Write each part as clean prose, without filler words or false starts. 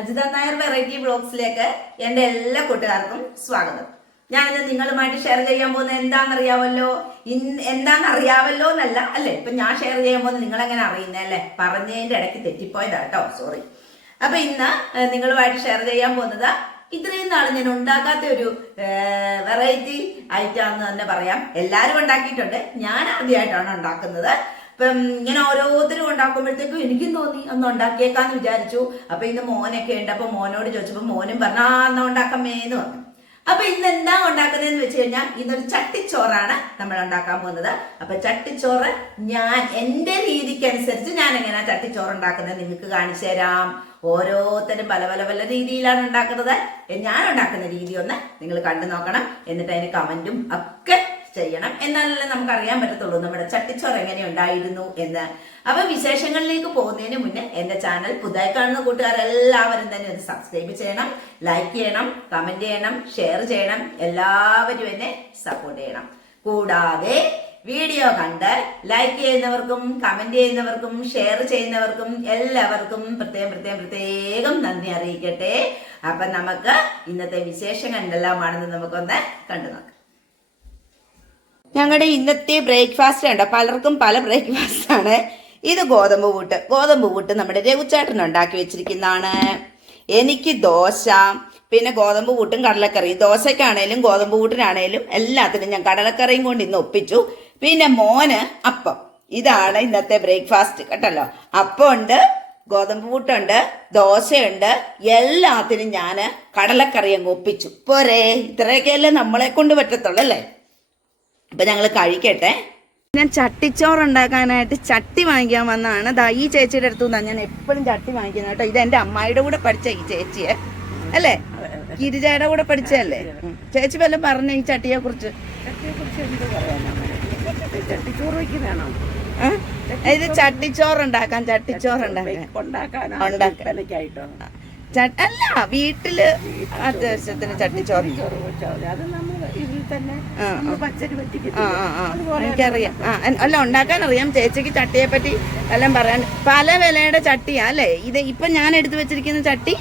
Ajitha Nair variety ബ്ലോഗ്സിലേക്ക് എൻ്റെ എല്ലാ കൂട്ടുകാർക്കും സ്വാഗതം. ഞാനിന്ന് നിങ്ങളുമായിട്ട് ഷെയർ ചെയ്യാൻ പോകുന്നത് എന്താണെന്നറിയാമല്ലോ. എന്താണെന്നറിയാമല്ലോ എന്നല്ല അല്ലേ, ഇപ്പം ഞാൻ ഷെയർ ചെയ്യാൻ പോകുന്നത് നിങ്ങളെങ്ങനെ അറിയുന്നത് അല്ലേ, പറഞ്ഞതിൻ്റെ ഇടയ്ക്ക് തെറ്റിപ്പോയതാ കേട്ടോ, സോറി. അപ്പം ഇന്ന് നിങ്ങളുമായിട്ട് ഷെയർ ചെയ്യാൻ പോകുന്നത് ഇത്രയും നാൾ ഞാൻ ഉണ്ടാക്കാത്ത ഒരു വെറൈറ്റി ഐറ്റം ആണെന്ന് തന്നെ പറയാം. എല്ലാവരും ഉണ്ടാക്കിയിട്ടുണ്ട്, ഞാൻ ആദ്യമായിട്ടാണ് ഉണ്ടാക്കുന്നത്. ഇപ്പം ഇങ്ങനെ ഓരോരുത്തരും ഉണ്ടാക്കുമ്പോഴത്തേക്കും എനിക്കും തോന്നി ഒന്ന് ഉണ്ടാക്കിയേക്കാന്ന് വിചാരിച്ചു. അപ്പൊ ഇന്ന് മോനൊക്കെ ഉണ്ട്, അപ്പൊ മോനോട് ചോദിച്ചപ്പോ മോനും പറഞ്ഞ എന്നാ ഉണ്ടാക്കാമേന്ന് പറഞ്ഞു. അപ്പൊ ഇന്ന് എന്താ ഉണ്ടാക്കുന്നതെന്ന് വെച്ച് കഴിഞ്ഞാൽ ഇന്നൊരു ചട്ടിച്ചോറാണ് നമ്മൾ ഉണ്ടാക്കാൻ പോകുന്നത്. അപ്പൊ ചട്ടിച്ചോറ് ഞാൻ എൻ്റെ രീതിക്കനുസരിച്ച് ഞാൻ എങ്ങനെയാ ചട്ടിച്ചോറ് ഉണ്ടാക്കുന്നത് നിങ്ങൾക്ക് കാണിച്ചു തരാം. ഓരോരുത്തരും പല പല പല രീതിയിലാണ് ഉണ്ടാക്കുന്നത്. ഞാൻ ഉണ്ടാക്കുന്ന രീതി ഒന്ന് നിങ്ങൾ കണ്ടു നോക്കണം, എന്നിട്ട് അതിന് കമന്റും ഒക്കെ ചെയ്യണം. എന്നാലല്ലേ നമുക്ക് അറിയാൻ പറ്റത്തുള്ളൂ നമ്മുടെ ചട്ടിച്ചോറ് എങ്ങനെ ഉണ്ടായിരുന്നു എന്ന്. അപ്പൊ വിശേഷങ്ങളിലേക്ക് പോകുന്നതിന് മുന്നേ എന്റെ ചാനൽ പുതുതായി കാണുന്ന കൂട്ടുകാരെല്ലാവരും തന്നെ ഒന്ന് സബ്സ്ക്രൈബ് ചെയ്യണം, ലൈക്ക് ചെയ്യണം, കമന്റ് ചെയ്യണം, ഷെയർ ചെയ്യണം. എല്ലാവരും എന്നെ സപ്പോർട്ട് ചെയ്യണം. കൂടാതെ വീഡിയോ കണ്ട് ലൈക്ക് ചെയ്യുന്നവർക്കും കമന്റ് ചെയ്യുന്നവർക്കും ഷെയർ ചെയ്യുന്നവർക്കും എല്ലാവർക്കും പ്രത്യേകം നന്ദി അറിയിക്കട്ടെ. അപ്പൊ നമുക്ക് ഇന്നത്തെ വിശേഷങ്ങൾ എന്തെല്ലാമാണെന്ന് നമുക്കൊന്ന് കണ്ടു നോക്കാം. ഞങ്ങളുടെ ഇന്നത്തെ ബ്രേക്ക്ഫാസ്റ്റ് ഉണ്ട്, പലർക്കും പല ബ്രേക്ക്ഫാസ്റ്റ് ആണ്. ഇത് ഗോതമ്പ് കൂട്ട് നമ്മുടെ രഘുചേട്ടൻ ഉണ്ടാക്കി വെച്ചിരിക്കുന്നതാണ്. എനിക്ക് ദോശ, പിന്നെ ഗോതമ്പ് കൂട്ടും കടലക്കറി. ദോശയ്ക്കാണേലും ഗോതമ്പ് കൂട്ടിനാണേലും എല്ലാത്തിനും ഞാൻ കടലക്കറിയും കൊണ്ട് ഇന്ന് ഒപ്പിച്ചു. പിന്നെ മോന് അപ്പം. ഇതാണ് ഇന്നത്തെ ബ്രേക്ക്ഫാസ്റ്റ് കേട്ടല്ലോ. അപ്പം ഉണ്ട്, ഗോതമ്പ് കൂട്ടുണ്ട്, ദോശയുണ്ട്, എല്ലാത്തിനും ഞാൻ കടലക്കറി അങ്ങ് ഒപ്പിച്ചു. പോരേ, ഇത്രയൊക്കെയല്ലേ നമ്മളെ കൊണ്ട് പറ്റത്തുള്ളൂ അല്ലേ. അപ്പൊ ഞങ്ങൾ കഴിക്കട്ടെ. ഞാൻ ചട്ടിച്ചോറ് ഉണ്ടാക്കാനായിട്ട് ചട്ടി വാങ്ങിക്കാൻ വന്നതാണ്. ദാ ഈ ചേച്ചിയുടെ അടുത്തു നിന്നാണ് ഞാൻ എപ്പോഴും ചട്ടി വാങ്ങിക്കുന്നത് കേട്ടോ. ഇത് എൻ്റെ അമ്മായിയുടെ കൂടെ പഠിച്ച ഈ ചേച്ചിയെ അല്ലേ, ഗിരിജയുടെ കൂടെ പഠിച്ചതല്ലേ. ചേച്ചി വല്ലതും പറഞ്ഞ ഈ ചട്ടിയെ കുറിച്ച്? ഇത് ചട്ടിച്ചോറ് ഉണ്ടാക്കാൻ അല്ല, വീട്ടില് അത്യാവശ്യത്തിന് ചട്ടിച്ചോറ് എനിക്കറിയാം. അല്ല, ഉണ്ടാക്കാൻ അറിയാം. ചേച്ചിക്ക് ചട്ടിയെ പറ്റി എല്ലാം പറയാൻ. പല വിലയുടെ ചട്ടിയാ അല്ലേ ഇത്. ഇപ്പൊ ഞാൻ എടുത്തു വെച്ചിരിക്കുന്ന ചട്ടി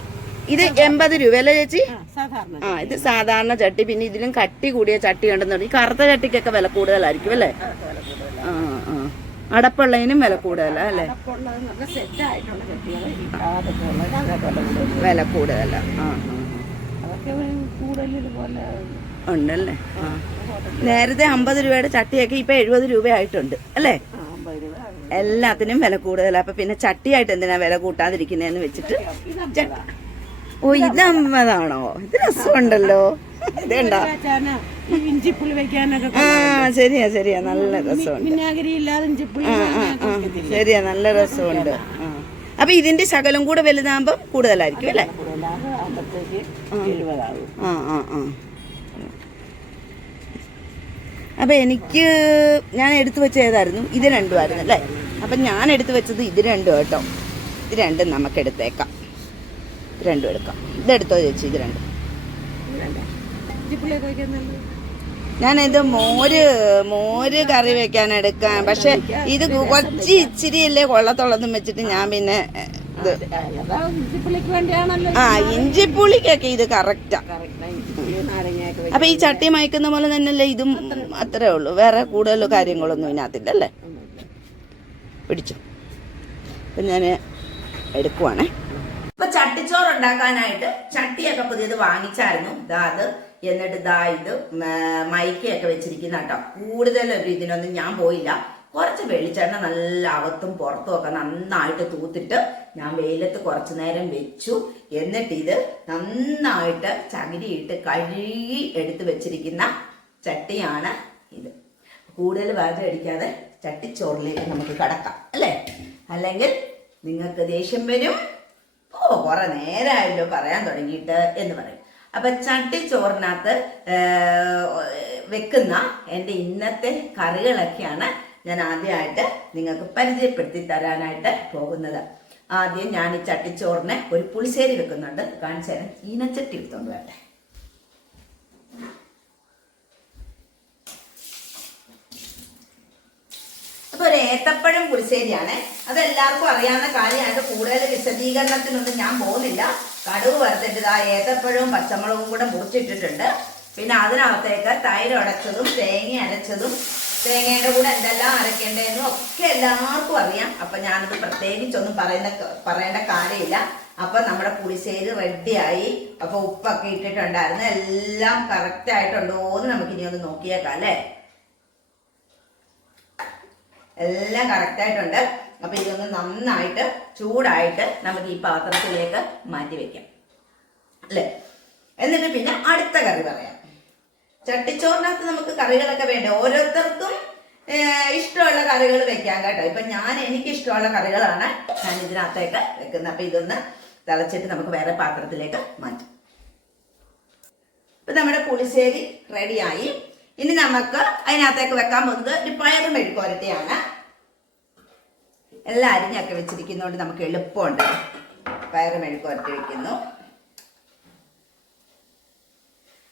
ഇത് 80 രൂപ അല്ലേ ചേച്ചി? ഇത് സാധാരണ ചട്ടി. പിന്നെ ഇതിലും കട്ടി കൂടിയ ചട്ടി ഉണ്ടെന്ന് പറഞ്ഞു. ഈ കറുത്ത ചട്ടിക്കൊക്കെ വില കൂടുതലായിരിക്കും അല്ലേ? അടപ്പുള്ളതിനും വില കൂടുതലാ അല്ലേ? വില കൂടുതലാ. ഉണ്ടല്ലേ. നേരത്തെ 50 രൂപയുടെ ചട്ടിയൊക്കെ ഇപ്പൊ 70 രൂപ ആയിട്ടുണ്ട് അല്ലേ? എല്ലാത്തിനും വില കൂടുതലാ. അപ്പൊ പിന്നെ ചട്ടിയായിട്ട് എന്തിനാ വില കൂട്ടാതിരിക്കുന്നതെന്ന് വെച്ചിട്ട്. ഓ, ഇത് 50ആണോ? ഇത് രസമുണ്ടല്ലോ. ഇതുണ്ടോ? ശരിയാ, നല്ല രസമുണ്ട്. ശരിയാ, നല്ല രസമുണ്ട്. അപ്പൊ ഇതിന്റെ ശകലം കൂടെ വലുതാകുമ്പോ കൂടുതലായിരിക്കും അല്ലേ? അപ്പൊ ഞാൻ എടുത്തു വെച്ച ഏതായിരുന്നു? ഇത് രണ്ടുമായിരുന്നു അല്ലേ? അപ്പൊ ഞാൻ എടുത്തു വെച്ചത് ഇത് രണ്ടും കേട്ടോ. ഇത് രണ്ടും നമുക്ക് എടുത്തേക്കാം. ഇത് രണ്ടും എടുക്കാം. ഇതെടുത്തോ ചേച്ചി? ഇത് രണ്ടും ഞാനിത് മോര് കറി വെക്കാൻ എടുക്കാൻ. പക്ഷെ ഇത് കുറച്ച് ഇച്ചിരിയല്ലേ കൊള്ളത്തുള്ളതും വെച്ചിട്ട് ഞാൻ പിന്നെ ഇഞ്ചിപ്പുളിക്കൊക്കെ ഇത് കറക്റ്റാ. അപ്പൊ ഈ ചട്ടി മയക്കുന്ന പോലെ തന്നെയല്ലേ ഇതും? അത്രേ ഉള്ളൂ, വേറെ കൂടുതൽ കാര്യങ്ങളൊന്നും ഇതിനകത്തില്ല അല്ലേ. പിടിച്ചു. അപ്പൊ ഞാൻ എടുക്കുവാണേ. ഇപ്പൊ ചട്ടിച്ചോറ് ഉണ്ടാക്കാനായിട്ട് ചട്ടിയൊക്കെ പുതിയത് വാങ്ങിച്ചായിരുന്നു. അത് എന്നിട്ട് ഇത് മൈക്കയൊക്കെ വെച്ചിരിക്കുന്ന കേട്ടോ. കൂടുതലൊരു ഇതിനൊന്നും ഞാൻ പോയില്ല. കുറച്ച് വെളിച്ചെണ്ണ നല്ല അകത്തും പുറത്തും ഒക്കെ നന്നായിട്ട് തൂത്തിട്ട് ഞാൻ വെയിലത്ത് കുറച്ചു നേരം വെച്ചു. എന്നിട്ട് ഇത് നന്നായിട്ട് ചകിരിയിട്ട് കഴുകി എടുത്ത് വെച്ചിരിക്കുന്ന ചട്ടിയാണ് ഇത്. കൂടുതൽ വാചകം അടിക്കാതെ ചട്ടിച്ചോറിലേക്ക് നമുക്ക് കടക്കാം അല്ലേ, അല്ലെങ്കിൽ നിങ്ങൾക്ക് ദേഷ്യം വരും. കുറെ നേരമായല്ലോ പറയാൻ തുടങ്ങിയിട്ട് എന്ന് പറയും. അപ്പൊ ചട്ടിച്ചോറിനകത്ത് വെക്കുന്ന എൻ്റെ ഇന്നത്തെ കറികളൊക്കെയാണ് ഞാൻ ആദ്യമായിട്ട് നിങ്ങൾക്ക് പരിചയപ്പെടുത്തി തരാനായിട്ട് പോകുന്നത്. ആദ്യം ഞാൻ ഈ ചട്ടിച്ചോറിന് ഒരു പുളിശ്ശേരി വെക്കുന്നുണ്ട്, കാണിച്ചു തരാൻ. ഈനച്ചട്ടി എടുത്തോണ്ട് വരട്ടെ. അപ്പൊ ഇന്നൊരു ഏത്തപ്പഴം പുളിശ്ശേരിയാണ്. അതെല്ലാവർക്കും അറിയാവുന്ന കാര്യമാണ്. കൂടുതൽ വിശദീകരണത്തിനൊന്നും ഞാൻ പോകുന്നില്ല. കടുക് വറുത്തിട്ട് ആ ഏത്തപ്പഴവും പച്ചമുളകും കൂടെ മുറിച്ചിട്ടിട്ടുണ്ട്. പിന്നെ അതിനകത്തേക്ക് തൈര് ഉടച്ചതും തേങ്ങ അരച്ചതും തേങ്ങയുടെ കൂടെ എന്തെല്ലാം അരക്കേണ്ടതെന്നും ഒക്കെ എല്ലാവർക്കും അറിയാം. അപ്പൊ ഞാനത് പ്രത്യേകിച്ചൊന്നും പറയേണ്ട കാര്യമില്ല. അപ്പൊ നമ്മുടെ പുളിശ്ശേരി റെഡിയായി. അപ്പൊ ഉപ്പൊക്കെ ഇട്ടിട്ടുണ്ടായിരുന്നു. എല്ലാം കറക്റ്റ് ആയിട്ടുണ്ടോ എന്ന് നമുക്കിനി ഒന്ന് നോക്കിയേക്കാം അല്ലേ. എല്ലാം കറക്റ്റ് ആയിട്ടുണ്ട്. അപ്പൊ ഇതൊന്ന് നന്നായിട്ട് ചൂടായിട്ട് നമുക്ക് ഈ പാത്രത്തിലേക്ക് മാറ്റി വെക്കാം അല്ലേ. എന്നിട്ട് പിന്നെ അടുത്ത കറി പറയാം. ചട്ടിച്ചോറിനകത്ത് നമുക്ക് കറികളൊക്കെ വേണ്ടേ. ഓരോരുത്തർക്കും ഇഷ്ടമുള്ള കറികൾ വെക്കാം കേട്ടോ. ഇപ്പൊ എനിക്ക് ഇഷ്ടമുള്ള കറികളാണ് ഞാൻ ഇതിനകത്തേക്ക് വെക്കുന്നത്. അപ്പൊ ഇതൊന്ന് തിളച്ചിട്ട് നമുക്ക് വേറെ പാത്രത്തിലേക്ക് മാറ്റാം. ഇപ്പൊ നമ്മുടെ പുളിശ്ശേരി റെഡിയായി. ഇനി നമുക്ക് അതിനകത്തേക്ക് വെക്കാൻ പോകുന്നത് ഒരു പയറ് മെഴുക്കുവരട്ടിയാണ്. എല്ലാം അരിഞ്ഞൊക്കെ വെച്ചിരിക്കുന്നതുകൊണ്ട് നമുക്ക് എളുപ്പമുണ്ട്. പയറ് മെഴുക്കുവരട്ടി വെക്കുന്നു.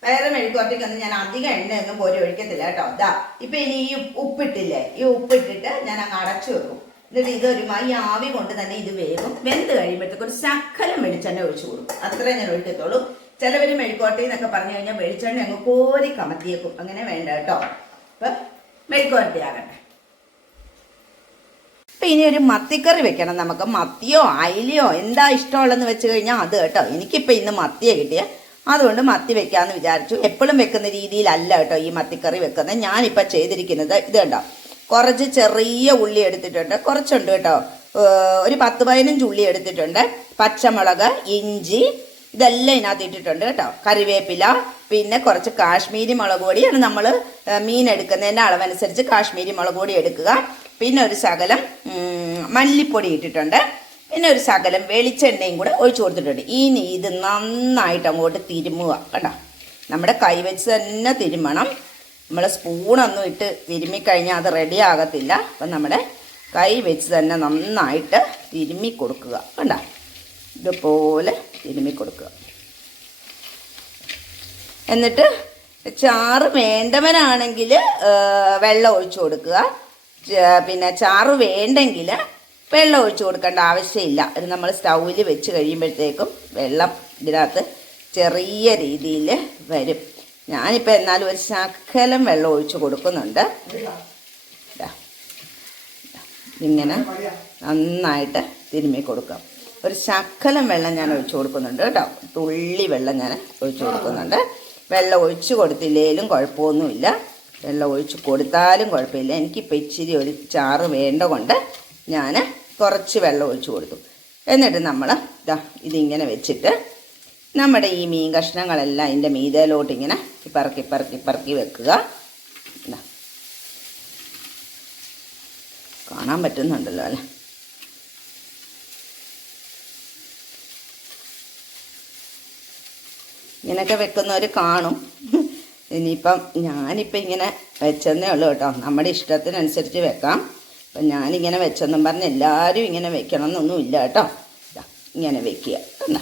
പയറ് മെഴുക്കുവരട്ടിക്കൊന്നും ഞാൻ അധികം എണ്ണയൊന്നും കോരി ഒഴിക്കത്തില്ല കേട്ടോ. ഇതാ ഇപ്പൊ ഇനി ഈ ഉപ്പിട്ടില്ലേ, ഈ ഉപ്പിട്ടിട്ട് ഞാൻ അങ്ങ് അടച്ചു വെക്കും. എന്നിട്ട് ഇതൊരുമായി ആവി കൊണ്ട് തന്നെ ഇത് വേകും. വെന്ത് കഴിയുമ്പോഴത്തേക്ക് ഒരു ശകലം വെളിച്ചെണ്ണ ഒഴിച്ചു കൊടുക്കും. അത്രേ ഞാൻ ഒഴിക്കത്തുള്ളൂ. ചിലവര് മെഴുക്കുവരട്ടി എന്നൊക്കെ പറഞ്ഞു കഴിഞ്ഞാൽ വെളിച്ചെണ്ണ അങ്ങ് കോരി കമത്തിയേക്കും. അങ്ങനെ വേണ്ട കേട്ടോ. അപ്പൊ മെഴുക്കുവരട്ടി ആകട്ടെ. ഇപ്പൊ ഇനി ഒരു മത്തിക്കറി വെക്കണം നമുക്ക്. മത്തിയോ അയിലയോ എന്താ ഇഷ്ടമുള്ളതെന്ന് വെച്ച് കഴിഞ്ഞാൽ അത് കേട്ടോ. എനിക്കിപ്പോ ഇന്ന് മത്തിയെ കിട്ടിയ, അതുകൊണ്ട് മത്തി വെക്കാമെന്ന് വിചാരിച്ചു. എപ്പോഴും വെക്കുന്ന രീതിയിലല്ല കേട്ടോ ഈ മത്തിക്കറി വെക്കുന്നത്. ഞാനിപ്പോൾ ചെയ്തിരിക്കുന്നത് ഇത് കണ്ടോ, കുറച്ച് ചെറിയ ഉള്ളി എടുത്തിട്ടുണ്ട്. കുറച്ചുണ്ട് കേട്ടോ, ഒരു 10-15 ഉള്ളി എടുത്തിട്ടുണ്ട്. പച്ചമുളക്, ഇഞ്ചി ഇതെല്ലാം ഇതിനകത്ത് ഇട്ടിട്ടുണ്ട് കേട്ടോ. കറിവേപ്പില, പിന്നെ കുറച്ച് കാശ്മീരി മുളക് പൊടിയാണ്. നമ്മൾ മീൻ എടുക്കുന്നതിൻ്റെ അളവനുസരിച്ച് കാശ്മീരി മുളക് പൊടി എടുക്കുക. പിന്നെ ഒരു ശകലം മല്ലിപ്പൊടി ഇട്ടിട്ടുണ്ട്. പിന്നെ ഒരു ശകലം വെളിച്ചെണ്ണയും കൂടെ ഒഴിച്ചു കൊടുത്തിട്ടുണ്ട്. ഇനി ഇത് നന്നായിട്ട് അങ്ങോട്ട് തിരുമുക കണ്ടോ. നമ്മുടെ കൈ വെച്ച് തന്നെ തിരുമണം. നമ്മൾ സ്പൂണൊന്നും ഇട്ട് തിരുമ്മിക്കഴിഞ്ഞാൽ അത് റെഡി ആകത്തില്ല. അപ്പം നമ്മുടെ കൈ വെച്ച് തന്നെ നന്നായിട്ട് തിരുമ്മി കൊടുക്കുക കണ്ടോ. ഇതുപോലെ തിരുമ്മി കൊടുക്കുക. എന്നിട്ട് ചാറ് വേണ്ടവനാണെങ്കിൽ വെള്ളം ഒഴിച്ചു കൊടുക്കുക. പിന്നെ ചാറ് വേണ്ടെങ്കിൽ വെള്ളം ഒഴിച്ചു കൊടുക്കേണ്ട ആവശ്യമില്ല. അത് നമ്മൾ സ്റ്റൗവിൽ വെച്ച് കഴിയുമ്പോഴത്തേക്കും വെള്ളം ഇതിനകത്ത് ചെറിയ രീതിയിൽ വരും. ഞാനിപ്പോൾ എന്നാലും ഒരു ശകലം വെള്ളം ഒഴിച്ചു കൊടുക്കുന്നുണ്ട്. ഇങ്ങനെ നന്നായിട്ട് തിരുമ്മി കൊടുക്കാം. ഒരു ശകലം വെള്ളം ഞാൻ ഒഴിച്ചു കൊടുക്കുന്നുണ്ട് കേട്ടോ. തുള്ളി വെള്ളം ഞാൻ ഒഴിച്ചു കൊടുക്കുന്നുണ്ട്. വെള്ളം ഒഴിച്ചു കൊടുത്തില്ലെങ്കിലും കുഴപ്പമൊന്നുമില്ല, വെള്ളം ഒഴിച്ചു കൊടുത്താലും കുഴപ്പമില്ല. എനിക്കിപ്പോൾ ഇച്ചിരി ഒരു ചാറ് വേണ്ട കൊണ്ട് ഞാൻ കുറച്ച് വെള്ളം ഒഴിച്ചു കൊടുത്തു. എന്നിട്ട് നമ്മൾ ഇതിങ്ങനെ വെച്ചിട്ട് നമ്മുടെ ഈ മീൻ കഷ്ണങ്ങളെല്ലാം ഇതിൻ്റെ മീതയിലോട്ട് ഇങ്ങനെ പറക്കി വെക്കുക. കാണാൻ പറ്റുന്നുണ്ടല്ലോ അല്ലേ. ഇങ്ങനെയൊക്കെ വെക്കുന്നവർ കാണും. ഇനിയിപ്പം ഞാനിപ്പോൾ ഇങ്ങനെ വെച്ചെന്നേ ഉള്ളൂ കേട്ടോ. നമ്മുടെ ഇഷ്ടത്തിനനുസരിച്ച് വെക്കാം. അപ്പം ഞാനിങ്ങനെ വെച്ചെന്നും പറഞ്ഞ് എല്ലാവരും ഇങ്ങനെ വെക്കണം എന്നൊന്നും ഇല്ല കേട്ടോ. ഇങ്ങനെ വെക്കുക എന്നാ.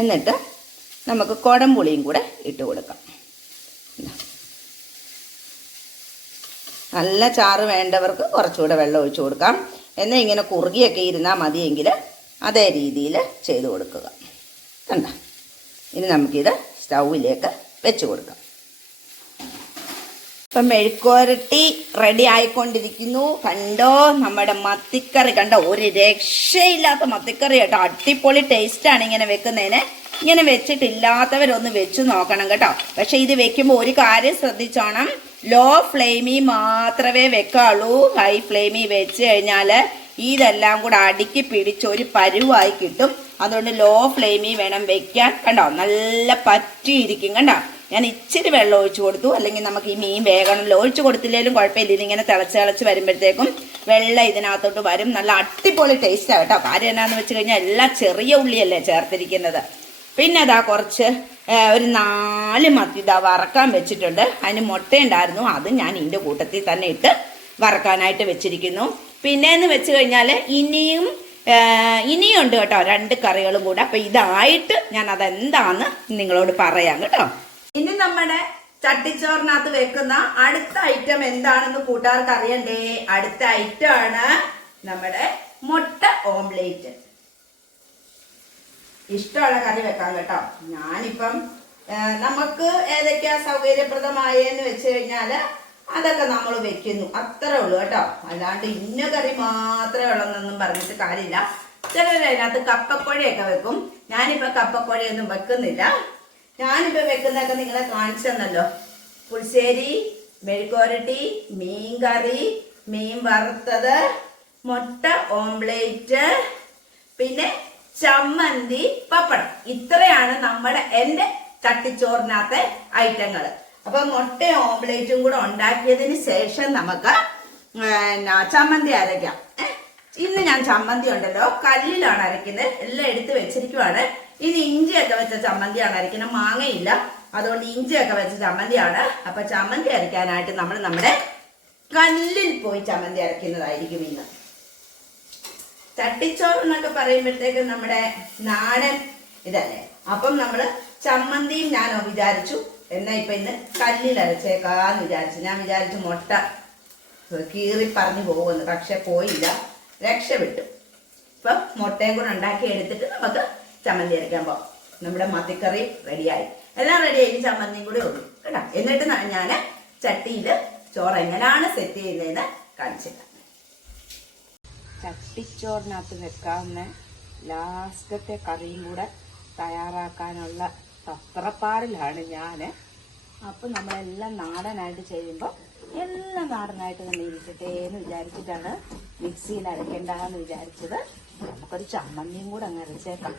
എന്നിട്ട് നമുക്ക് കുടംപുളിയും കൂടെ ഇട്ട് കൊടുക്കാം. നല്ല ചാറ് വേണ്ടവർക്ക് കുറച്ചുകൂടെ വെള്ളം ഒഴിച്ചു കൊടുക്കാം. എന്നാൽ ഇങ്ങനെ കുറുകിയൊക്കെ ഇരുന്നാൽ മതിയെങ്കിൽ അതേ രീതിയിൽ ചെയ്ത് കൊടുക്കുക. കണ്ട. ഇനി നമുക്കിത് സ്റ്റൗവിലേക്ക് വെച്ച് കൊടുക്കാം. ഇപ്പം മെഴുക്കുവരട്ടി റെഡി ആയിക്കൊണ്ടിരിക്കുന്നു. കണ്ടോ നമ്മുടെ മത്തിക്കറി കണ്ടോ. ഒരു രക്ഷയില്ലാത്ത മത്തിക്കറി കേട്ടോ. അടിപൊളി ടേസ്റ്റാണ് ഇങ്ങനെ വെക്കുന്നതിന്. ഇങ്ങനെ വെച്ചിട്ടില്ലാത്തവരൊന്ന് വെച്ച് നോക്കണം കേട്ടോ. പക്ഷെ ഇത് വെക്കുമ്പോൾ ഒരു കാര്യം ശ്രദ്ധിച്ചോണം. ലോ ഫ്ലെയിമിൽ മാത്രമേ വെക്കാവുള്ളൂ. ഹൈ ഫ്ലെയിമിൽ വെച്ച് കഴിഞ്ഞാൽ ഇതെല്ലാം കൂടെ അടുക്കി പിടിച്ച് ഒരു പരുവായി കിട്ടും. അതുകൊണ്ട് ലോ ഫ്ലെയിമിൽ വേണം വെക്കാൻ. കണ്ടോ നല്ല പറ്റിയിരിക്കും കണ്ടോ. ഞാൻ ഇച്ചിരി വെള്ളം ഒഴിച്ചു കൊടുത്തു. അല്ലെങ്കിൽ നമുക്ക് ഈ മീൻ വേഗണമല്ലോ. ഒഴിച്ചു കൊടുത്തില്ലെങ്കിലും കുഴപ്പമില്ല. ഇതിങ്ങനെ തിളച്ച് വരുമ്പോഴത്തേക്കും വെള്ളം ഇതിനകത്തോട്ട് വരും. നല്ല അടിപൊളി ടേസ്റ്റാണ് കേട്ടോ. കാര്യം എന്നാന്ന് വെച്ച് കഴിഞ്ഞാൽ എല്ലാം ചെറിയ ഉള്ളിയല്ലേ ചേർത്തിരിക്കുന്നത്. പിന്നെ അതാ കുറച്ച് ഒരു 4 മത്തി വറക്കാൻ വെച്ചിട്ടുണ്ട്. അതിന് മുട്ടയുണ്ടായിരുന്നു. അത് ഞാൻ ഇതിൻ്റെ കൂട്ടത്തിൽ തന്നെ ഇട്ട് വറക്കാനായിട്ട് വെച്ചിരിക്കുന്നു. പിന്നെയെന്ന് വെച്ച് കഴിഞ്ഞാൽ ഇനിയുണ്ട് കേട്ടോ 2 കറികളും കൂടെ. അപ്പം ഇതായിട്ട് ഞാൻ അതെന്താന്ന് നിങ്ങളോട് പറയാം കേട്ടോ. ഇനി നമ്മുടെ ചട്ടിച്ചോറിനകത്ത് വെക്കുന്ന അടുത്ത ഐറ്റം എന്താണെന്ന് കൂട്ടുകാർക്ക് അറിയണ്ടേ? അടുത്ത ഐറ്റം ആണ് നമ്മുടെ മുട്ട ഓംലേറ്റ്. ഇഷ്ടമുള്ള കറി വെക്കാം കേട്ടോ. ഞാനിപ്പം നമുക്ക് ഏതൊക്കെയാ സൗകര്യപ്രദമായെന്ന് വെച്ച് കഴിഞ്ഞാൽ അതൊക്കെ നമ്മൾ വെക്കുന്നു, അത്രേ ഉള്ളൂ കേട്ടോ. അല്ലാണ്ട് ഇന്ന കറി മാത്രമേ ഉള്ളെന്നൊന്നും പറഞ്ഞിട്ട് കാര്യമില്ല. ചിലർ അതിനകത്ത് കപ്പക്കോഴയൊക്കെ വെക്കും. ഞാനിപ്പോൾ കപ്പക്കോഴയൊന്നും വെക്കുന്നില്ല. ഞാനിപ്പോൾ വെക്കുന്നതൊക്കെ നിങ്ങളെ കാണിച്ചു തന്നല്ലോ. പുളിശ്ശേരി, മെഴുക്കുവരട്ടി, മീൻ കറി, മീൻ വറുത്തത്, മുട്ട ഓംലേറ്റ്, പിന്നെ ചമ്മന്തി, പപ്പടം. ഇത്രയാണ് എൻ്റെ ചട്ടിച്ചോറിനകത്തെ ഐറ്റങ്ങൾ. അപ്പൊ മുട്ട ഓംലേറ്റും കൂടെ ഉണ്ടാക്കിയതിന് ശേഷം നമുക്ക് ചമ്മന്തി അരയ്ക്കാം. ഇന്ന് ഞാൻ ചമ്മന്തി ഉണ്ടല്ലോ കല്ലിലാണ് അരയ്ക്കുന്നത്. എല്ലാം എടുത്ത് വെച്ചിരിക്കുവാണ്. ഇനി ഇഞ്ചിയൊക്കെ വെച്ച ചമ്മന്തിയാണ് അരയ്ക്കുന്നത്. മാങ്ങയില്ല, അതുകൊണ്ട് ഇഞ്ചിയൊക്കെ വെച്ച ചമ്മന്തിയാണ്. അപ്പൊ ചമ്മന്തി അരയ്ക്കാനായിട്ട് നമ്മൾ നമ്മുടെ കല്ലിൽ പോയി ചമ്മന്തി അരയ്ക്കുന്നതായിരിക്കും ഇന്ന്. ചട്ടിച്ചോറ് എന്നൊക്കെ പറയുമ്പോഴത്തേക്ക് നമ്മുടെ നാടൻ ഇതല്ലേ. അപ്പം നമ്മള് ചമ്മന്തിയും ഞാൻ വിചാരിച്ചു എന്നാ ഇപ്പൊ ഇന്ന് കല്ലിൽ അരച്ചേക്കാന്ന് വിചാരിച്ചു. ഞാൻ വിചാരിച്ചു മുട്ട കീറി പറഞ്ഞു പോകുമെന്ന്, പക്ഷെ പോയില്ല, രക്ഷപ്പെട്ടു. ഇപ്പൊ മുട്ടയും കൂടെ ഉണ്ടാക്കി എടുത്തിട്ട് നമുക്ക് ചമ്മന്തി അരയ്ക്കാൻ പോകാം. നമ്മുടെ മത്തിക്കറി റെഡിയായി, എല്ലാം റെഡിയായി, ചമ്മന്തിയും കൂടെ ഉള്ളു കേട്ടോ. എന്നിട്ട് ഞാൻ ചട്ടിയിൽ ചോറ് എങ്ങനെയാണ് സെറ്റ് ചെയ്യുന്നതെന്ന് കാണിച്ചിട്ടാണ്. ചട്ടിച്ചോറിനകത്ത് വെക്കാവുന്ന ലാസ്റ്റത്തെ കറിയും കൂടെ തയ്യാറാക്കാനുള്ള തത്രപ്പാടിലാണ് ഞാൻ. അപ്പം നമ്മളെല്ലാം നാടനായിട്ട് ചെയ്യുമ്പോൾ എല്ലാം നാടനായിട്ട് തന്നെ ഇരിക്കട്ടെ എന്ന് വിചാരിച്ചിട്ടാണ് മിക്സിയിൽ അരയ്ക്കേണ്ടെന്ന് വിചാരിച്ചത്. നമുക്കൊരു ചമ്മന്തിയും കൂടെ അങ്ങ് അരച്ചേക്കാം.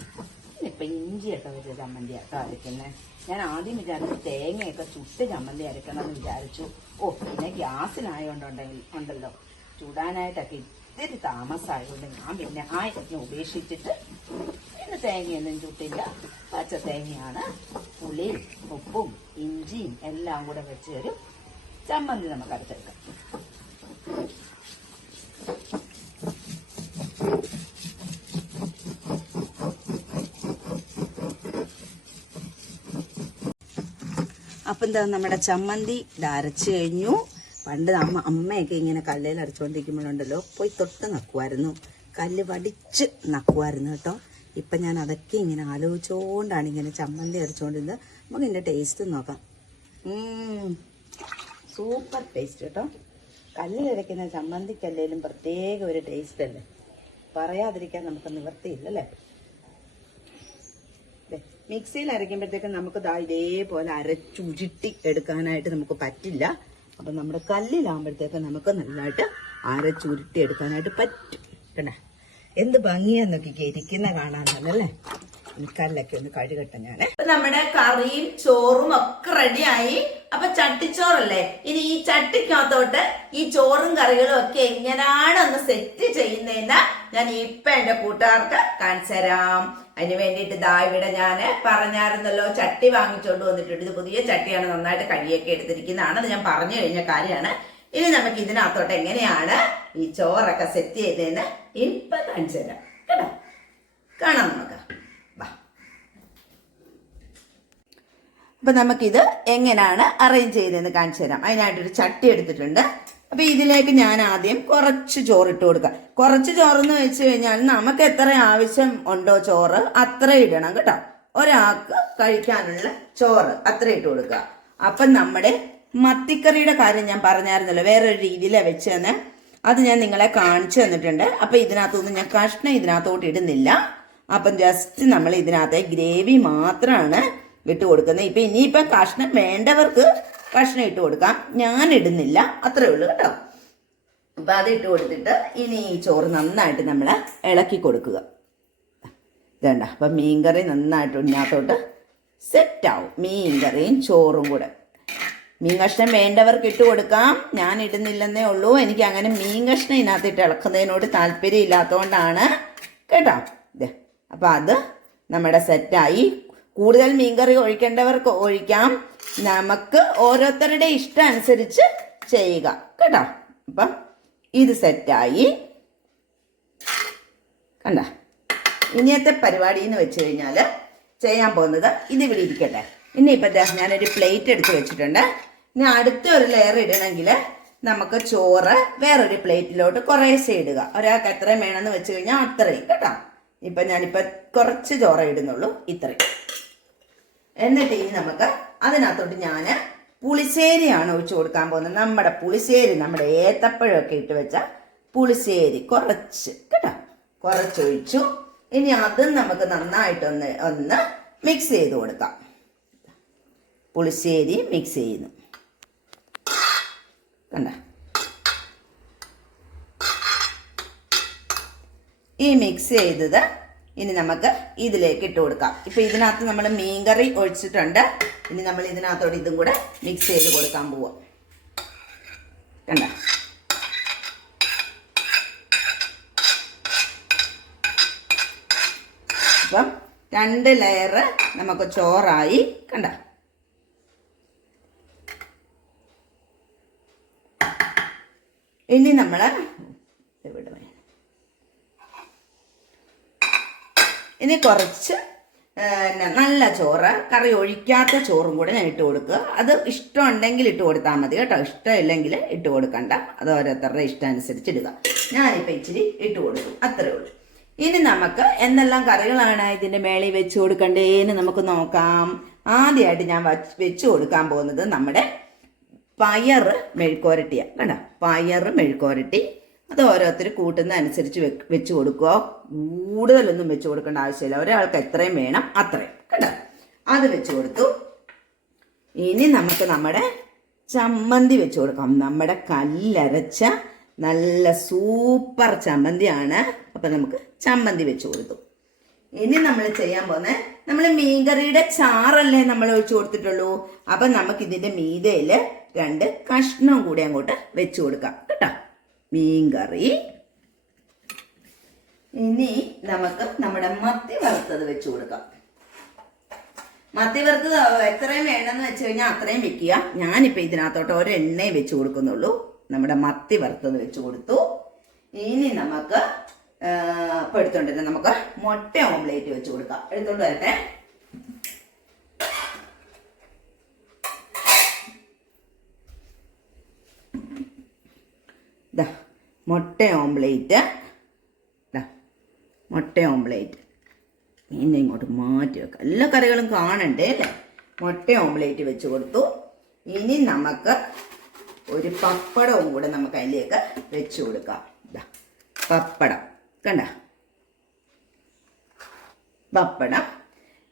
ഇപ്പം ഇഞ്ചിയൊക്കെ വെച്ച് ചമ്മന്തി ആട്ടോ അരയ്ക്കുന്നത്. ഞാൻ ആദ്യം വിചാരിച്ചു തേങ്ങയൊക്കെ ചുട്ട് ചമ്മന്തി അരയ്ക്കണമെന്ന് വിചാരിച്ചു. പിന്നെ ഗ്യാസിനായോണ്ടുണ്ടല്ലോ ചുടാനായിട്ടൊക്കെ ഇത്തിരി താമസമായതുകൊണ്ട് ഞാൻ പിന്നെ ആ ഉപേക്ഷിച്ചിട്ട് പിന്നെ തേങ്ങയൊന്നും ചുട്ടില്ല. പച്ച തേങ്ങയാണ്. പുളിയും ഉപ്പും ഇഞ്ചിയും എല്ലാം കൂടെ വെച്ച് ഒരു ചമ്മന്തി നമുക്ക് അരച്ചെടുക്കാം. അപ്പം എന്താ നമ്മുടെ ചമ്മന്തി ഇത് അരച്ചു കഴിഞ്ഞു. പണ്ട് അമ്മയൊക്കെ ഇങ്ങനെ കല്ലിൽ അരച്ചുകൊണ്ടിരിക്കുമ്പോഴുണ്ടല്ലോ പോയി തൊട്ട് നക്കുമായിരുന്നു, കല്ല് വടിച്ച് നക്കുമായിരുന്നു കേട്ടോ. ഇപ്പം ഞാൻ അതൊക്കെ ഇങ്ങനെ ആലോചിച്ചുകൊണ്ടാണ് ഇങ്ങനെ ചമ്മന്തി അരച്ചുകൊണ്ടിരുന്നത്. നമുക്ക് ഇതിൻ്റെ ടേസ്റ്റ് നോക്കാം. സൂപ്പർ ടേസ്റ്റ് കേട്ടോ. കല്ലിലരയ്ക്കുന്ന ചമ്മന്തിക്കല്ലേലും പ്രത്യേക ഒരു ടേസ്റ്റ് അല്ലേ, പറയാതിരിക്കാൻ നമുക്ക് നിവർത്തിയില്ലല്ലേ. മിക്സിയിൽ അരയ്ക്കുമ്പോഴത്തേക്കും നമുക്ക് ഇതേപോലെ അരച്ചുരുട്ടി എടുക്കാനായിട്ട് നമുക്ക് പറ്റില്ല. അപ്പം നമ്മുടെ കല്ലിലാകുമ്പോഴത്തേക്ക് നമുക്ക് നല്ലതായിട്ട് അരച്ചുരുട്ടി എടുക്കാനായിട്ട് പറ്റും കേട്ടോ. എന്ത് ഭംഗിയാന്നൊക്കെ ഇരിക്കുന്ന കാണാനല്ലേ. കല്ലൊക്കെ ഒന്ന് കഴുകട്ടെ ഞാൻ. നമ്മുടെ കറിയും ചോറും ഒക്കെ റെഡിയായി. അപ്പൊ ചട്ടിച്ചോറല്ലേ, ഇനി ഈ ചട്ടിക്കകത്തോട്ട് ഈ ചോറും കറികളും ഒക്കെ എങ്ങനെയാണ് ഒന്ന് സെറ്റ് ചെയ്യുന്നതെന്ന് ഞാൻ ഇപ്പൊ എന്റെ കൂട്ടുകാർക്ക് കാണിച്ചു തരാം. അതിന് വേണ്ടിയിട്ട് ഇവിടെ ഞാൻ പറഞ്ഞായിരുന്നല്ലോ, ചട്ടി വാങ്ങിച്ചോണ്ട് വന്നിട്ടുണ്ട്. ഇത് പുതിയ ചട്ടിയാണ്, നന്നായിട്ട് കഴുകിയൊക്കെ എടുത്തിരിക്കുന്നതാണ്. അത് ഞാൻ പറഞ്ഞു കഴിഞ്ഞ കാര്യമാണ്. ഇനി നമുക്ക് ഇതിനകത്തോട്ട് എങ്ങനെയാണ് ഈ ചോറൊക്കെ സെറ്റ് ചെയ്തതെന്ന് ഇപ്പൊ കാണിച്ചു തരാം കേട്ടോ. കാണാം നമുക്ക്. അപ്പൊ നമുക്കിത് എങ്ങനെയാണ് അറേഞ്ച് ചെയ്തതെന്ന് കാണിച്ചു തരാം. അതിനായിട്ടൊരു ചട്ടി എടുത്തിട്ടുണ്ട്. അപ്പൊ ഇതിലേക്ക് ഞാൻ ആദ്യം കുറച്ച് ചോറിട്ട് കൊടുക്കാം. കുറച്ച് ചോറെന്ന് വെച്ച് കഴിഞ്ഞാൽ നമുക്ക് എത്ര ആവശ്യം ഉണ്ടോ ചോറ് അത്ര ഇടണം കേട്ടോ. ഒരാൾക്ക് കഴിക്കാനുള്ള ചോറ് അത്ര ഇട്ട് കൊടുക്കുക. അപ്പം നമ്മുടെ മത്തിക്കറിയുടെ കാര്യം ഞാൻ പറഞ്ഞായിരുന്നല്ലോ, വേറൊരു രീതിയിലാണ് വെച്ച് തന്നെ, അത് ഞാൻ നിങ്ങളെ കാണിച്ചു തന്നിട്ടുണ്ട്. അപ്പൊ ഇതിനകത്തൊന്നും ഞാൻ കഷ്ണം ഇതിനകത്തോട്ട് ഇടുന്നില്ല. അപ്പം ജസ്റ്റ് നമ്മൾ ഇതിനകത്തെ ഗ്രേവി മാത്രമാണ് ഇട്ട് കൊടുക്കുന്നത്. ഇപ്പം ഇനിയിപ്പം കഷ്ണം വേണ്ടവർക്ക് കഷ്ണം ഇട്ട് കൊടുക്കാം, ഞാൻ ഇടുന്നില്ല, അത്രേ ഉള്ളൂ കേട്ടോ. അപ്പം അത് ഇട്ട് കൊടുത്തിട്ട് ഇനി ഈ ചോറ് നന്നായിട്ട് നമ്മൾ ഇളക്കി കൊടുക്കുക. ഇതേണ്ട. അപ്പം മീൻകറി നന്നായിട്ട് ഇതിനകത്തോട്ട് സെറ്റാവും, മീൻകറിയും ചോറും കൂടെ. മീൻ കഷ്ണം വേണ്ടവർക്ക് ഇട്ട് കൊടുക്കാം, ഞാൻ ഇടുന്നില്ലെന്നേ ഉള്ളൂ. എനിക്ക് അങ്ങനെ മീൻ കഷ്ണം ഇതിനകത്തിട്ട് ഇളക്കുന്നതിനോട് താല്പര്യം ഇല്ലാത്തതുകൊണ്ടാണ് കേട്ടോ. ഇത് അപ്പം അത് നമ്മുടെ സെറ്റായി. കൂടുതൽ മീൻകറി ഒഴിക്കേണ്ടവർക്ക് ഒഴിക്കാം, നമുക്ക് ഓരോരുത്തരുടെ ഇഷ്ടം അനുസരിച്ച് ചെയ്യുക കേട്ടോ. അപ്പം ഇത് സെറ്റായി കണ്ട. ഇനിയത്തെ പരിപാടി എന്ന് വെച്ച് കഴിഞ്ഞാൽ ചെയ്യാൻ പോകുന്നത് ഇതിവിടെ ഇരിക്കട്ടെ. ഇനിയിപ്പോൾ ഞാനൊരു പ്ലേറ്റ് എടുത്ത് വെച്ചിട്ടുണ്ട്. ഇനി അടുത്ത ഒരു ലെയർ ഇടണമെങ്കിൽ നമുക്ക് ചോറ് വേറൊരു പ്ലേറ്റിലോട്ട് കുറേശ്ശെ ഇടുക. ഒരാൾക്ക് എത്രയും വേണമെന്ന് വെച്ച് കഴിഞ്ഞാൽ അത്രയും കേട്ടോ. ഇപ്പം ഞാനിപ്പോൾ കുറച്ച് ചോറ് ഇടുന്നുള്ളൂ, ഇത്രയും. എന്നിട്ട് ഇനി നമുക്ക് അതിനകത്തോട്ട് ഞാൻ പുളിശ്ശേരിയാണ് ഒഴിച്ചു കൊടുക്കാൻ പോകുന്നത്. നമ്മുടെ പുളിശ്ശേരി, നമ്മുടെ ഏത്തപ്പഴമൊക്കെ ഇട്ട് വെച്ച പുളിശ്ശേരി കുറച്ച് കേട്ടോ, കുറച്ചൊഴിച്ചു. ഇനി അതും നമുക്ക് നന്നായിട്ടൊന്ന് മിക്സ് ചെയ്ത് കൊടുക്കാം. പുളിശ്ശേരി മിക്സ് ചെയ്യുന്നു കണ്ട. ഈ മിക്സ് ചെയ്തത് ഇനി നമുക്ക് ഇതിലേക്ക് ഇട്ട് കൊടുക്കാം. ഇപ്പം ഇതിനകത്ത് നമ്മൾ മീൻകറി ഒഴിച്ചിട്ടുണ്ട്. ഇനി നമ്മൾ ഇതിനകത്തോട് ഇതും കൂടെ മിക്സ് ചെയ്ത് കൊടുക്കാൻ പോവാം കണ്ട. അപ്പം 2 ലെയർ നമുക്ക് ചോറായി കണ്ട. ഇനി നമ്മൾ ഇനി കുറച്ച് നല്ല ചോറ്, കറി ഒഴിക്കാത്ത ചോറും കൂടെ ഞാൻ ഇട്ട് കൊടുക്കുക. അത് ഇഷ്ടമുണ്ടെങ്കിൽ ഇട്ട് കൊടുത്താൽ മതി കേട്ടോ, ഇഷ്ടമില്ലെങ്കിൽ ഇട്ട് കൊടുക്കണ്ട. അത് ഓരോരുത്തരുടെ ഇഷ്ടം അനുസരിച്ച് ഇടുക. ഞാനിപ്പോൾ ഇച്ചിരി ഇട്ട് കൊടുക്കും, അത്രേ ഉള്ളൂ. ഇനി നമുക്ക് എന്തെല്ലാം കറികളാണ് ഇതിൻ്റെ മേളിൽ വെച്ച് കൊടുക്കേണ്ടതെന്ന് നമുക്ക് നോക്കാം. ആദ്യമായിട്ട് ഞാൻ വെച്ച് കൊടുക്കാൻ പോകുന്നത് നമ്മുടെ പയർ മെഴുക്കുവരട്ടിയാണ് കണ്ടോ. പയർ മെഴുക്കുവരട്ടി അത് ഓരോരുത്തർ കൂട്ടുന്ന അനുസരിച്ച് വെച്ച് കൊടുക്കുക. കൂടുതലൊന്നും വെച്ച് കൊടുക്കേണ്ട ആവശ്യമില്ല, ഒരാൾക്ക് എത്രയും വേണം അത്രയും കേട്ടോ. അത് വെച്ച് കൊടുത്തു. ഇനി നമുക്ക് നമ്മുടെ ചമ്മന്തി വെച്ച് കൊടുക്കാം. നമ്മുടെ കല്ലരച്ച നല്ല സൂപ്പർ ചമ്മന്തിയാണ്. അപ്പം നമുക്ക് ചമ്മന്തി വെച്ച് കൊടുത്തു. ഇനി നമ്മൾ ചെയ്യാൻ പോകുന്നത്, നമ്മൾ മീൻകറിയുടെ ചാറല്ലേ നമ്മൾ ഒഴിച്ചു കൊടുത്തിട്ടുള്ളൂ. അപ്പം നമുക്കിതിൻ്റെ മീതയിൽ 2 കഷ്ണം കൂടി അങ്ങോട്ട് വെച്ച് കൊടുക്കാം കേട്ടോ, മീൻകറി. ഇനി നമുക്ക് നമ്മുടെ മത്തി വറുത്തത് വെച്ച് കൊടുക്കാം. മത്തി വറുത്തത് എത്രയും വേണമെന്ന് വെച്ച് കഴിഞ്ഞാൽ അത്രയും വെക്കുക. ഞാനിപ്പോൾ ഇതിനകത്തോട്ട് ഒരെണ്ണയെ വെച്ച് കൊടുക്കുന്നുള്ളൂ. നമ്മുടെ മത്തി വറുത്തത് വെച്ച് കൊടുത്തു. ഇനി നമുക്ക് ഇപ്പോൾ എടുത്തോണ്ടിരുന്ന നമുക്ക് മുട്ട ഓംലേറ്റ് വെച്ച് കൊടുക്കാം. എടുത്തോണ്ട് വരട്ടെ. മുട്ട ഓംലേറ്റ്, മുട്ട ഓംലേറ്റ്. മീനെ ഇങ്ങോട്ട് മാറ്റി വെക്കാം, എല്ലാ കറികളും കാണണ്ടേ അല്ലേ. മുട്ട ഓംലേറ്റ് വെച്ച് കൊടുത്തു. ഇനി നമുക്ക് ഒരു പപ്പടവും കൂടെ നമുക്ക് അതിലേക്ക് വെച്ച് കൊടുക്കാം. പപ്പടം കണ്ട, പപ്പടം.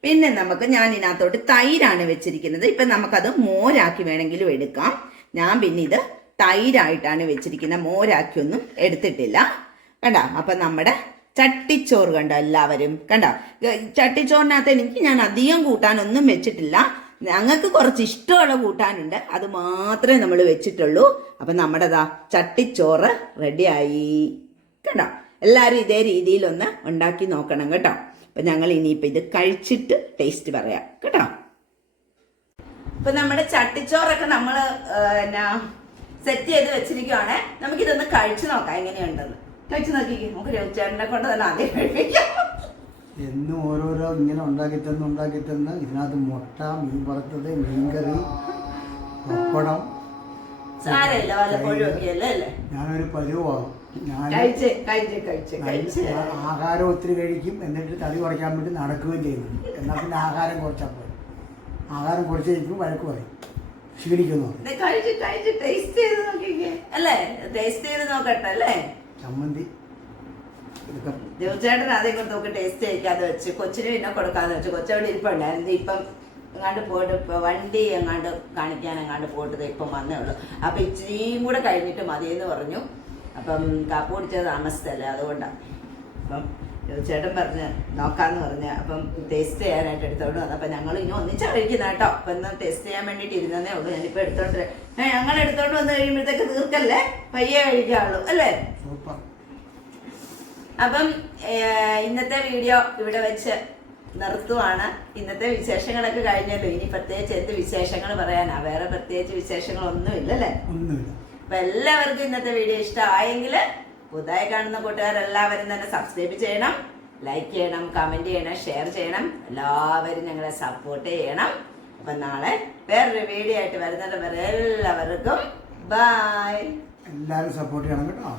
പിന്നെ നമുക്ക്, ഞാൻ ഇതിനകത്തോട്ട് തൈരാണ് വെച്ചിരിക്കുന്നത്. ഇപ്പം നമുക്കത് മോരാക്കി വേണമെങ്കിലും എടുക്കാം. ഞാൻ പിന്നെ ഇത് തൈരായിട്ടാണ് വെച്ചിരിക്കുന്നത്, മോരാക്കിയൊന്നും എടുത്തിട്ടില്ല കണ്ട. അപ്പം നമ്മുടെ ചട്ടിച്ചോറ് കണ്ട എല്ലാവരും കണ്ട. ചട്ടിച്ചോറിനകത്ത് ഞാൻ അധികം കൂട്ടാനൊന്നും വെച്ചിട്ടില്ല. ഞങ്ങൾക്ക് കുറച്ച് ഇഷ്ടമുള്ള കൂട്ടാനുണ്ട്, അത് മാത്രമേ നമ്മൾ വെച്ചിട്ടുള്ളൂ. അപ്പം നമ്മുടെ ചട്ടിച്ചോറ് റെഡിയായി കണ്ടോ. എല്ലാവരും ഇതേ രീതിയിലൊന്ന് ഉണ്ടാക്കി നോക്കണം കേട്ടോ. അപ്പം ഞങ്ങൾ ഇനിയിപ്പോൾ ഇത് കഴിച്ചിട്ട് ടേസ്റ്റ് പറയാം കേട്ടോ. ഇപ്പം നമ്മുടെ ചട്ടിച്ചോറൊക്കെ നമ്മൾ സെറ്റ് ചെയ്ത് വെച്ചിരിക്കുവാണ്. നമുക്കിതൊന്ന് കഴിച്ചു നോക്കാം എങ്ങനെയുണ്ടെന്ന്. കഴിച്ചു നോക്കിക്കേ, നമുക്ക് രവിചേട്ടനെ കൊണ്ട് തന്നെ ആദ്യം കഴിപ്പിക്കാം. എന്നും ഓരോരോ ഇങ്ങനെ ഉണ്ടാക്കി തന്ന് ഇതിനകത്ത് മുട്ട, മീൻ വറുത്തത്, മീൻകറി, പപ്പടം. സാരമില്ല, വല്ലപ്പോഴും ഒക്കെ അല്ലേ. ഞാനൊരു പരുവാകും. ഞാൻ ആഹാരം ഒത്തിരി കഴിക്കും, എന്നിട്ട് തടി കുറയ്ക്കാൻ വേണ്ടി നടക്കുകയും ചെയ്യുന്നു. എന്നാൽ പിന്നെ ആഹാരം കുറച്ചാൽ പോയി. ആഹാരം കുറച്ച് കഴിക്കുമ്പോൾ വഴക്ക് പറയും, ക്ഷീണിക്കുന്നു. ചമ്മന്തി ദേവചേട്ടൻ അതേ കൊണ്ട് നമുക്ക് ടേസ്റ്റ് കഴിക്കാതെ വെച്ച് കൊച്ചിന് പിന്നെ കൊടുക്കാതെ വെച്ച് കൊച്ചവിടെ ഇരിപ്പുണ്ടായിരുന്നു. ഇപ്പം എങ്ങാണ്ട് പോയിട്ട് വണ്ടി എങ്ങാണ്ട് കാണിക്കാൻ എങ്ങാണ്ട് പോയിട്ട് ഇപ്പം വന്നേ ഉള്ളൂ. അപ്പം ഇച്ചിരിയും കൂടെ കഴിഞ്ഞിട്ട് മതിയെന്ന് പറഞ്ഞു. അപ്പം കാപ്പ് കുടിച്ചത് താമസിച്ചല്ലേ, അതുകൊണ്ടാണ്. അപ്പം ചേട്ടൻ പറഞ്ഞ് നോക്കാമെന്ന് പറഞ്ഞ് അപ്പം ടേസ്റ്റ് ചെയ്യാനായിട്ട് എടുത്തോണ്ട് വന്നു. അപ്പം ഞങ്ങൾ ഇനി ഒന്നിച്ചറിയിക്കുന്ന കേട്ടോ. അപ്പം ഇന്ന് ടേസ്റ്റ് ചെയ്യാൻ വേണ്ടിയിട്ട് ഇരുന്നതേ ഉള്ളൂ. ഞാനിപ്പോൾ എടുത്തോണ്ട് ഞങ്ങൾ എടുത്തോണ്ട് വന്ന് കഴിയുമ്പോഴത്തേക്ക് തീർക്കല്ലേ, പയ്യെ കഴിക്കാവുള്ളൂ അല്ലേ. അപ്പം ഇന്നത്തെ വീഡിയോ ഇവിടെ വെച്ച് നിർത്തുവാണ്. ഇന്നത്തെ വിശേഷങ്ങളൊക്കെ കഴിഞ്ഞല്ലോ. ഇനി പ്രത്യേകിച്ച് എന്ത് വിശേഷങ്ങൾ പറയാനാ, വേറെ പ്രത്യേകിച്ച് വിശേഷങ്ങളൊന്നും ഇല്ലല്ലേ. അപ്പൊ എല്ലാവർക്കും ഇന്നത്തെ വീഡിയോ ഇഷ്ടമായെങ്കിൽ പുതുതായി കാണുന്ന കൂട്ടുകാരെല്ലാവരും തന്നെ സബ്സ്ക്രൈബ് ചെയ്യണം, ലൈക്ക് ചെയ്യണം, കമന്റ് ചെയ്യണം, ഷെയർ ചെയ്യണം. എല്ലാവരും ഞങ്ങളെ സപ്പോർട്ട് ചെയ്യണം. അപ്പൊ നാളെ വേറൊരു വീഡിയോ ആയിട്ട് വരുന്നത് വരെ എല്ലാവർക്കും ബൈ. എല്ലാവരും സപ്പോർട്ട് ചെയ്യണം കേട്ടോ.